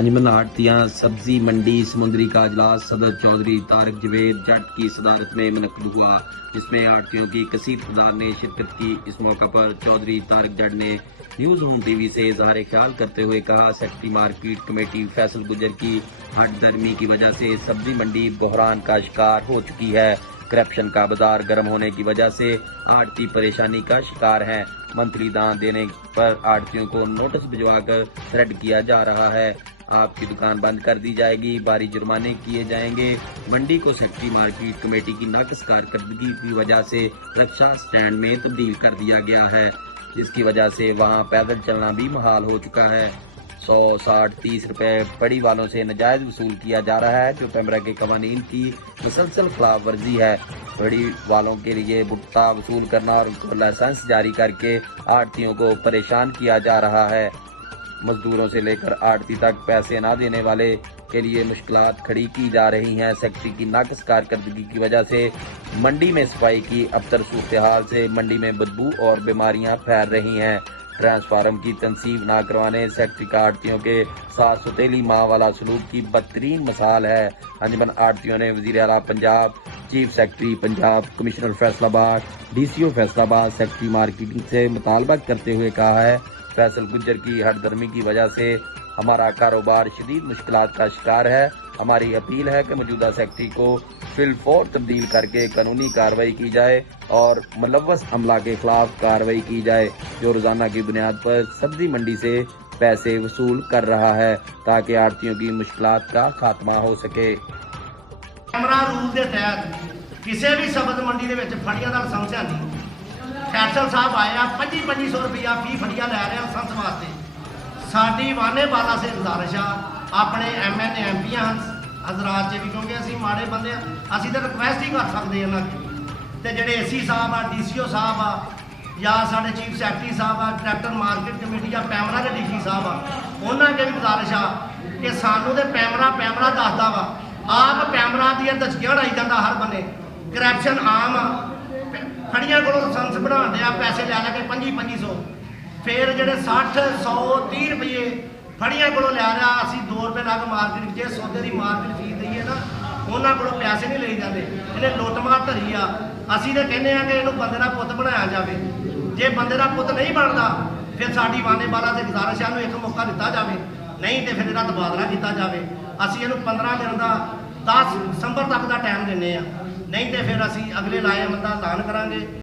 अंजमन आड़तिया सब्जी मंडी समुद्री का अजलास सदर चौधरी तारिक जवेद जट की सदारत में मुनक्किद हुआ, जिसमें आड़तियों की कसीर तादाद ने शिरकत की। इस मौका पर चौधरी तारिक जट ने न्यूज़ होम टीवी से इजहार ख्याल करते हुए कहा, सेक्रेटरी मार्केट कमेटी फैसल गुजर की हट दरमी की वजह से सब्जी मंडी बहरान का शिकार हो चुकी है। करप्शन का बाजार गर्म होने की वजह से आड़ती परेशानी का शिकार हैं। मंथली दान देने पर आड़तियों को नोटिस भिजवाकर थ्रेड किया जा रहा है। आपकी दुकान बंद कर दी जाएगी, भारी जुर्माने किए जाएंगे। मंडी को सेक्रेटरी मार्केट कमेटी की नाकस कारकर्दगी की वजह से रक्षा स्टैंड में तब्दील कर दिया गया है, जिसकी वजह से वहां पैदल चलना भी मुहाल हो चुका है। 100, 60, 30 रुपए पड़ी वालों से नाजायज वसूल किया जा रहा है, जो पेमरा के कवानीन की मुसलसल खिलाफ वर्जी है। बड़ी वालों के लिए भुट्टा वसूल करना और उनको लाइसेंस जारी करके आड़तियों को परेशान किया जा रहा है। मजदूरों से लेकर आड़ती तक पैसे ना देने वाले के लिए मुश्किलात खड़ी की जा रही हैं। सेक्रेटरी की नाकस कारकर्दगी की वजह से मंडी में सफाई की अबतर सूरत हाल से मंडी में बदबू और बीमारियां फैल रही हैं। ट्रांसफार्म की तनसीब ना करवाने सेक्रेटरी का आड़तियों के साथ सुतेली माँ वाला सलूक की बदतरीन मिसाल है। अंजमन आड़तियों ने वज़ीर आला Punjab, chief secretary Punjab, commissioner Faisalabad, DCO Faisalabad, secretary marketing से मुतालबा करते हुए कहा है, फैसल गुज्जर की हट दरमी की वजह से हमारा कारोबार शदीद मुश्किलात का शिकार है। हमारी अपील है कि मौजूदा सेक्रेटरी को फिलफौर तब्दील करके कानूनी कार्रवाई की जाए और मुलव्वस अमला के खिलाफ कार्रवाई की जाए, जो रोजाना की बुनियाद पर सब्जी मंडी से पैसे वसूल कर रहा है, ताकि आड़तियों की मुश्किलात का खात्मा हो सके। कैमरा रूल के तहत किसी भी सब्जी मंडी के फड़िया का लाइसेंस है नहीं। फैसल साहब आया 2500 रुपया फी फड़िया लै रहे लाइसेंस वास्ते। साडी वाने वाला से गुजारिश आ अपने MNA MP हजरात से भी, क्योंकि असी माड़े बंदे असी तो रिक्वेस्ट ही कर सकते हैं तो जोड़े AC साहब आ, DCO साहब आ, या साढ़े चीफ सैकटरी साहब आ, डायरैक्टर मार्केट कमेटी या पैमरा के DG साहब आ, उन्होंने के भी गुजारिश आ कि सानू तो पैमरा दसदा वा, आप पैमरा दी दचकियां उड़ाई जाता हर बने। करप्शन आम आ, फड़ियां को लाइसेंस बना दिया, पैसे लै लैके 2500, फिर जो 60, 100, 30 रुपये फड़ियां को लै रहा। असी 2 रुपये लग मार्केट जे सौदे की मार्केट फीस दईए ना, उन्होंने को पैसे नहीं ले जाते। इन्हें लुटमार धरी आ। असी तो कहने कि इन्हू बंदे का पुत बनाया जाए। जे बंदे का पुत नहीं बनता फिर साड़ी वाने वाला से गुजारिश है एक मौका दिता जाए, नहीं तो फिर इसका तबादला किया जाए। असी इन्हू 15 दिन का 10 दिसंबर तक का टाइम देने, नहीं तो फिर असी अगले लाए बंदा ऐलान करांगे।